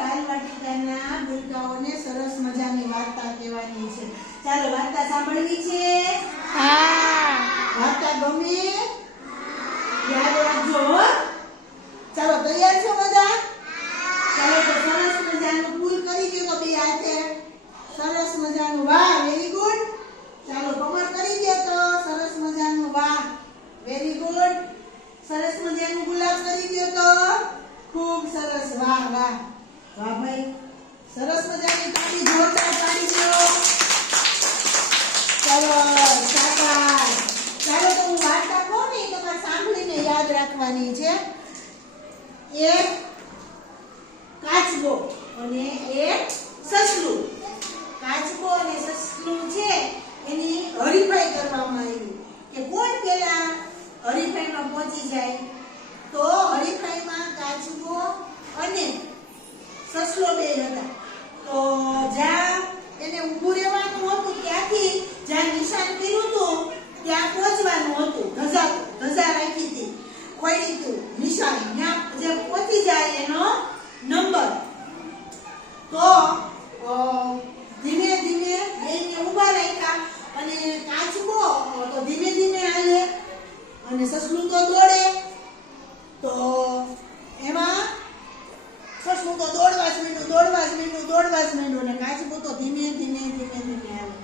બાલવાટિકાના ભૂલકાઓને સરસ મજાની વાર્તા કહેવાની છે. ચાલો વાર્તા સાંભળવી છે? હા. વાર્તા ગમે યાદ રાખજો હો. ચાલો તૈયાર છો બધા ચાલો તો સરસ મજાનું પુલ કરી દો તો બે હાથે સરસ મજાનું વાહ વેરી ગુડ ચાલો કમર કરી દો તો સરસ મજાનું વાહ વેરી ગુડ સરસ મજાનું ગુલાબ કરી દો તો ખૂબ સરસ વાહ વાહ વાહ સરસ મજાની તાળી જોરદાર ચાલો તો હું વાર્તા ને તમારે સાંભળીને યાદ રાખવાની છે. એક કાચબો અને એક સસલું. કાચબો અને સસલું છે, એની હરીફાઈ કરવામાં આવી. કે કોણ પેલા હરીફાઈમાં પહોંચી જાય? તો હરીફાઈમાં કાચબો સસલો બે હતા. તો જ્યાં એને ઊભું રહેવાનું હતું, ત્યાંથી જ્યાં નિશાન કર્યું હતું, ત્યાં પહોંચવાનું હતું. ધજા ધજા રાખી હતી. કોઈ હતું નિશાન. ત્યાં જે પહોંચી જાય એનો નંબર. તો ધીમે ધીમે એને ઊભા રાખ્યા અને કાચબો, તો ધીમે ધીમે હાલે. અને સસલું તો દોડે તો એમાં સસલું તો દોડવા જ માંડ્યું દોડવા જ માંડ્યો ને કાચ તો ધીમે ધીમે ધીમે ધીમે આવે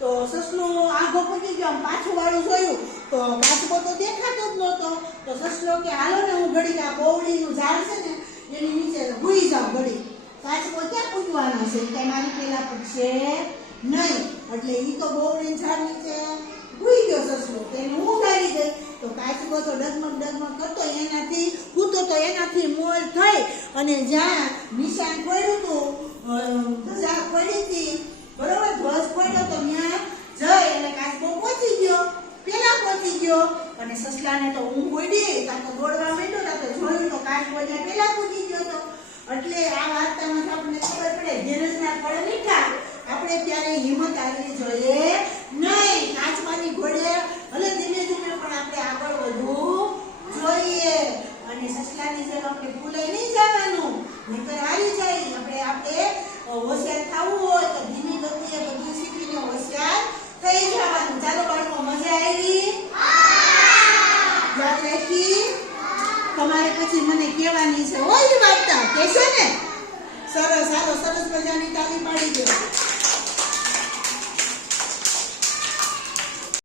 તો સસલું આંખો પકી ગયો પાછું વાળું જોયું. તો કાચબો તો દેખાતો જ નહોતો. તો સસલો કે, હાલો ને, હું ઘડી આ બોવડીનું ઝાડ છે ને, એની નીચે ભૂઈ જાઉં ઘડી કાચબો ક્યાં પૂજવાના છે? કે મારી પેલા પૂછશે નહીં. એટલે એ તો બોવડી ઝાડ નીચે ભૂઈ ગયો સસલો. તેને હું ઊંઘ ગઈ. તો કાચબો તો ડગમગ ડગમગ કરતો એનાથી કૂતો તો એનાથી મોર થઈ. અને જ્યાં નિશાન પડ્યું હતું પડી બરોબર, ધ્વજ પડ્યો તો ત્યાં જઈ અને કાચબો પહોંચી ગયો. પેલા પહોંચી ગયો અને સસલાને તો ઊંઘ ઉડી કાં તો દોડવા માંડ્યો કાં તો જોયું તો કાચબો ત્યાં પેલા ગયો તો. એટલે આ વાર્તામાં આપણને ખબર પડે, ધીરજના ફળ મીઠા. આપણે ત્યારે હિંમત આવી જોઈએ. કહેવાની છે. હોય વાર્તા કહેશો